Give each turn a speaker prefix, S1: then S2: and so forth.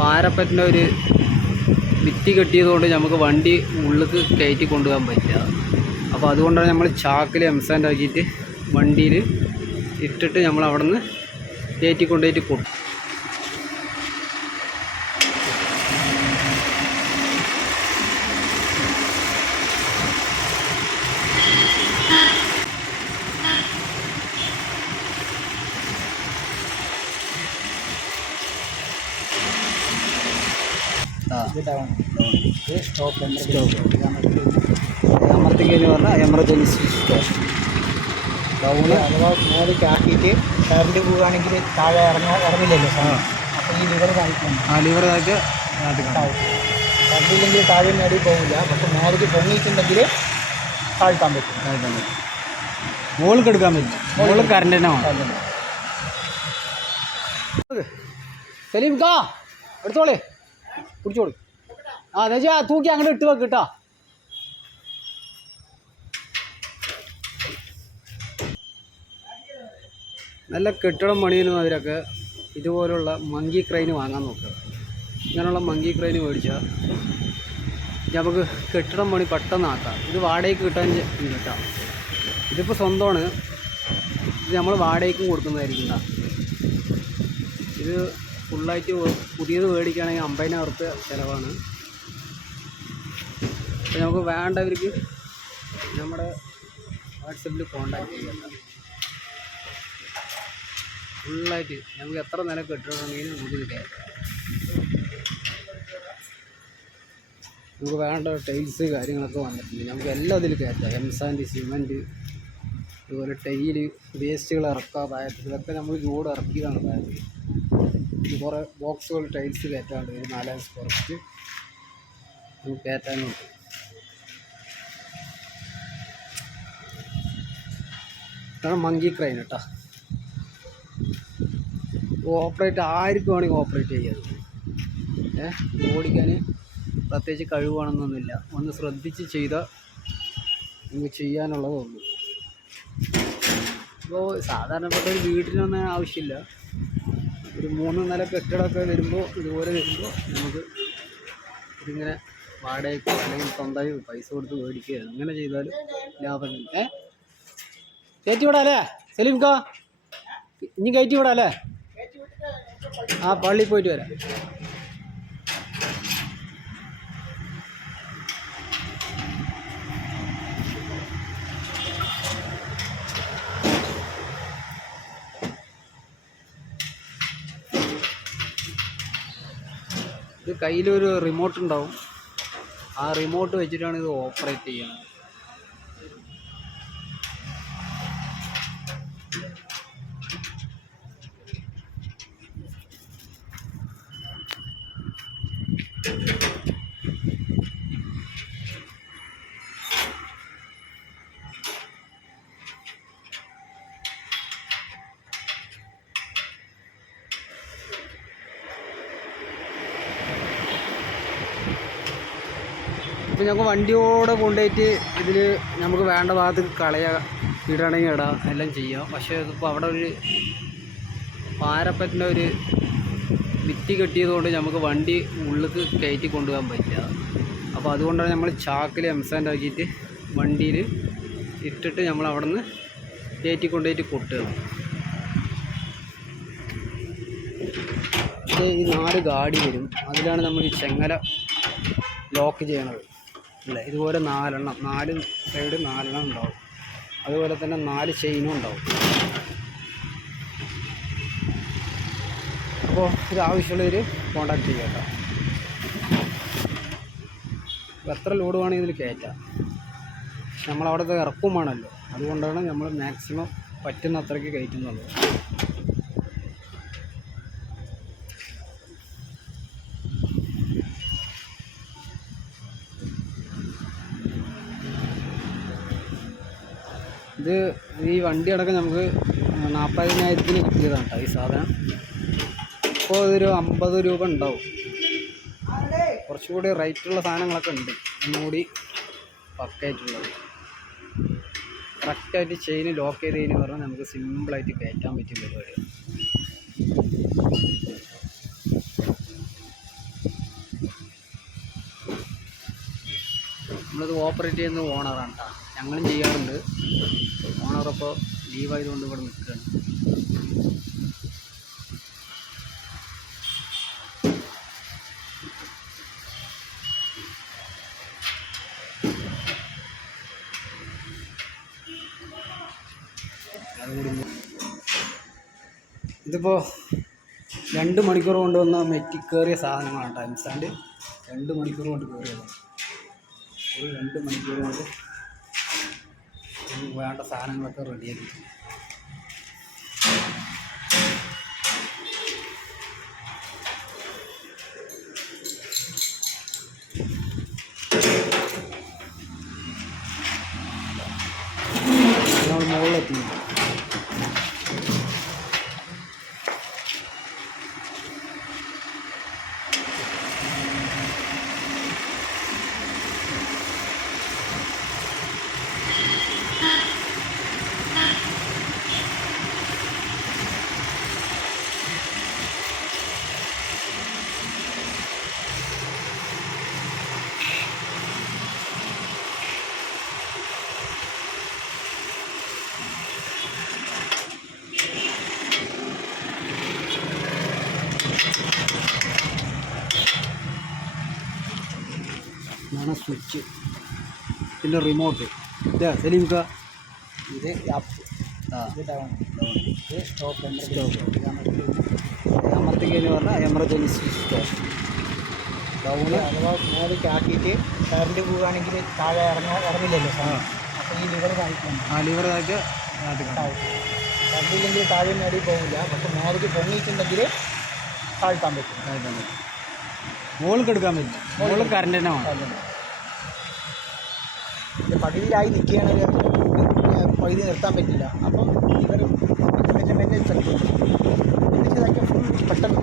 S1: പാരപ്പറ്റിന്റെ ഒരു ഭിത്തി കെട്ടിയതുകൊണ്ട് നമുക്ക് വണ്ടി ഉള്ളിൽ കയറ്റി കൊണ്ടുപോകാൻ പറ്റില്ല. അപ്പോൾ അതുകൊണ്ടാണ് നമ്മൾ ചാക്കിൽ എംസാൻഡ് ആക്കിയിട്ട് വണ്ടിയിൽ ഇട്ടിട്ട് നമ്മൾ അവിടെ നിന്ന് കയറ്റി കൊണ്ടുപോയിട്ട് കൊടുക്കും ആ
S2: സ്റ്റോപ്പ്
S1: പറഞ്ഞാൽ എമർജൻസി സ്റ്റോപ്പ്.
S2: ഡൗണ് അഥവാ മേലേക്ക് ആക്കിയിട്ട് കറണ്ട് പോവുകയാണെങ്കിൽ താഴെ ഇറങ്ങാ ഇറങ്ങില്ലല്ലോ സാധനം. അപ്പോൾ ഈ ലിവർ
S1: ആ ലിവർ
S2: താഴെ പോകില്ല പക്ഷെ മേലേക്ക് പൊങ്ങിയിട്ടുണ്ടെങ്കിൽ താഴ്ത്താൻ പറ്റും.
S1: മുകളിൽ എടുക്കാൻ പറ്റും. മുകളിൽ കറണ്ട് തന്നെ വേണം. സലീം കാ എടുത്തോളേ. പിടിച്ചോളൂ ആ എന്നാ വെച്ചാൽ തൂക്കി അങ്ങോട്ട് ഇട്ട് വെക്ക് കേട്ടോ നല്ല കെട്ടിടം പണിയുന്നവരൊക്കെ ഇതുപോലുള്ള മങ്കി ക്രൈന് വാങ്ങാൻ നോക്കുക ഇങ്ങനെയുള്ള മങ്കി ക്രൈന് മേടിച്ചാൽ നമുക്ക് കെട്ടിടം പണി പെട്ടെന്നാക്കാം ഇത് വാടകയ്ക്ക് കിട്ടാൻ കിട്ടാം ഇതിപ്പോൾ സ്വന്തമാണ്. ഇത് നമ്മൾ വാടകയ്ക്കും കൊടുക്കുന്നതായിരിക്കും ഇത് ഫുള്ളായിട്ട് പുതിയത് മേടിക്കുകയാണെങ്കിൽ അമ്പതിനായിരം ഉറുപ്പ്യ ചിലവാണ്. അപ്പോൾ നമുക്ക് വേണ്ടവർക്ക് നമ്മുടെ വാട്സപ്പിൽ കോണ്ടാക്ട് ചെയ്യാം. ഫുള്ളായിട്ട് നമുക്ക് എത്ര നില കെട്ടിടണമെങ്കിലും നമുക്ക് കയറ്റാം നമുക്ക് വേണ്ട ടൈൽസ് കാര്യങ്ങളൊക്കെ വന്നിട്ടുണ്ട്. നമുക്ക് എല്ലാം ഇതിൽ കയറ്റാം. എംസാൻഡ് സിമെന്റ് അതുപോലെ ടൈൽ വേസ്റ്റുകൾ ഇറക്കുക താഴത്ത് ഇതൊക്കെ നമ്മൾ ചൂട് ഇറക്കിയതാണ് താഴത്ത് ഇത് കുറേ ബോക്സുകൾ ടൈൽസ് കയറ്റാണ്ട് ഒരു നാലായിരം സ്ക്വയർ ഫീറ്റ് നമുക്ക് കയറ്റാനുണ്ട്. ഇതാണ് മങ്കി ക്രൈൻ കേട്ടോ ഓപ്പറേറ്റ് ആർക്കും വേണമെങ്കിൽ ഓപ്പറേറ്റ് ചെയ്യാം. ഏഹ് ഓടിക്കാൻ പ്രത്യേകിച്ച് കഴിവാണെന്നൊന്നുമില്ല ഒന്ന് ശ്രദ്ധിച്ച് ചെയ്താൽ നമുക്ക് ചെയ്യാനുള്ളതേ ഉള്ളൂ. ഇപ്പോൾ സാധാരണപ്പെട്ട ഒരു വീട്ടിനൊന്നും ആവശ്യമില്ല. ഒരു മൂന്ന് നില കെട്ടിടമൊക്കെ വരുമ്പോൾ ഇതുപോലെ വരുമ്പോൾ നമുക്ക് ഇതിങ്ങനെ വാടകയ്ക്കോ അല്ലെങ്കിൽ സ്വന്തമായി പൈസ കൊടുത്ത് മേടിക്കുക. അങ്ങനെ ചെയ്താലും ലാഭം ഏ? കയറ്റി വിടാം അല്ലേ? സലീംക്കാ ഇനി കയറ്റി വിടാം അല്ലേ? ആ പള്ളിയിൽ പോയിട്ട് വരാം. ഇത് കയ്യിലൊരു റിമോട്ട് ഉണ്ടാവും. ആ റിമോട്ട് വെച്ചിട്ടാണ് ഇത് ഓപ്പറേറ്റ് ചെയ്യുന്നത്. ഞങ്ങൾക്ക് വണ്ടിയോടെ കൊണ്ടുപോയിട്ട് ഇതിൽ നമുക്ക് വേണ്ട ഭാഗത്ത് കളയുക ഇടണമെങ്കിൽ ഇടാം. എല്ലാം ചെയ്യാം. പക്ഷേ ഇതിപ്പോൾ അവിടെ ഒരു പാരപ്പറ്റിന്റെ ഒരു ഭിത്തി കെട്ടിയതുകൊണ്ട് നമുക്ക് വണ്ടി ഉള്ളിക്ക് കയറ്റി കൊണ്ടുപോകാൻ പറ്റില്ല. അപ്പോൾ അതുകൊണ്ടാണ് നമ്മൾ ചാക്കിൽ എംസാൻഡ് ആക്കിയിട്ട് വണ്ടിയിൽ ഇട്ടിട്ട് നമ്മൾ അവിടെ നിന്ന് കയറ്റി കൊണ്ടുപോയിട്ട് കൊട്ടുക. ഈ നാല് ഗാഡി വരും. അതിലാണ് നമ്മൾ ഈ ചെങ്ങല ലോക്ക് ചെയ്യണത്. അല്ലേ ഇതുപോലെ നാലെണ്ണം നാല് സൈഡ് നാലെണ്ണം ഉണ്ടാവും. അതുപോലെ തന്നെ നാല് ചെയിനും ഉണ്ടാവും. അപ്പോൾ ഇത് ആവശ്യമുള്ളവർ കോണ്ടാക്ട് ചെയ്യുക കേട്ടോ. എത്ര ലോഡ് വേണമെങ്കിൽ ഇതിൽ കയറ്റാം. നമ്മളവിടുത്തെ ഇറക്കും വേണമല്ലോ അതുകൊണ്ടാണ് നമ്മൾ മാക്സിമം പറ്റുന്ന അത്രയ്ക്ക് കയറ്റുന്നുള്ളൂ ഈ വണ്ടി അടക്കം നമുക്ക് നാൽപ്പതിനായിരത്തിന് കിട്ടിയതാണ് കേട്ടോ ഈ സാധനം. ഇപ്പോൾ ഇതൊരു അമ്പത് രൂപ ഉണ്ടാവും. കുറച്ചുകൂടി റേറ്റുള്ള സാധനങ്ങളൊക്കെ ഉണ്ട്. ഒന്നുകൂടി പക്കായിട്ടുള്ളത് കറക്റ്റായിട്ട് ചെയിൻ ലോക്ക് ചെയ്ത് കഴിഞ്ഞ് പറഞ്ഞാൽ നമുക്ക് സിമ്പിളായിട്ട് കയറ്റാൻ പറ്റും പരിപാടി നമ്മളിത് ഓപ്പറേറ്റ് ചെയ്യുന്നത് ഓണറാണ് കേട്ടോ ഞങ്ങളും ചെയ്യാറുണ്ട്. ഓണറപ്പോൾ ലീവായതുകൊണ്ട് ഇവിടെ നിൽക്കുകയാണ്. ഇതിപ്പോൾ രണ്ട് മണിക്കൂർ കൊണ്ട് വന്ന മെറ്റി കയറിയ സാധനങ്ങളാണ് ടൈം സ്റ്റാൻഡ് രണ്ട് മണിക്കൂർ കൊണ്ട് കയറിയതാണ്. ഒരു രണ്ട് മണിക്കൂർ കൊണ്ട് വേണ്ട സാധനങ്ങളൊക്കെ റെഡിയാക്കി നമ്മൾ മുകളിലെത്തി ഇതാണ് സ്വിച്ച്. പിന്നെ റിമോട്ട് ഇതാ സലീംക്ക
S2: ഇത് അപ്പ്
S1: ആ.
S2: ഇത് ഡൗൺ ഇത് സ്റ്റോപ്പ്
S1: സ്റ്റോപ്പ് പറഞ്ഞാൽ എമർജൻസി സ്റ്റോപ്പ്
S2: ഡൗൺ അഥവാ മേലേക്ക് ആക്കിയിട്ട് കറണ്ട് പോവുകയാണെങ്കിൽ താഴെ ഇറങ്ങാ ഇറങ്ങില്ലല്ലോ. സാധനം അപ്പോൾ ഈ ലിവർ കാണിക്കണം
S1: ആ ലിവർ അത്
S2: കറണ്ടില്ലെങ്കിൽ താഴെ നേടി പോകില്ല പക്ഷെ മേലേക്ക് പൊങ്ങിയിട്ടുണ്ടെങ്കിൽ താഴ്ത്താൻ പറ്റും.
S1: മുകളിൽ എടുക്കാൻ പറ്റും. മുകളിൽ കറണ്ട് തന്നെ വേണം.
S2: പകുതിയിലായി നിൽക്കുകയാണെങ്കിൽ പകുതി നിർത്താൻ പറ്റില്ല. അപ്പം ഇവർ മെല്ലെ മെല്ലെ ശ്രമിക്കും മെല്ലെ ചെയ്താക്കിയാൽ ഫുൾ പെട്ടെന്ന്.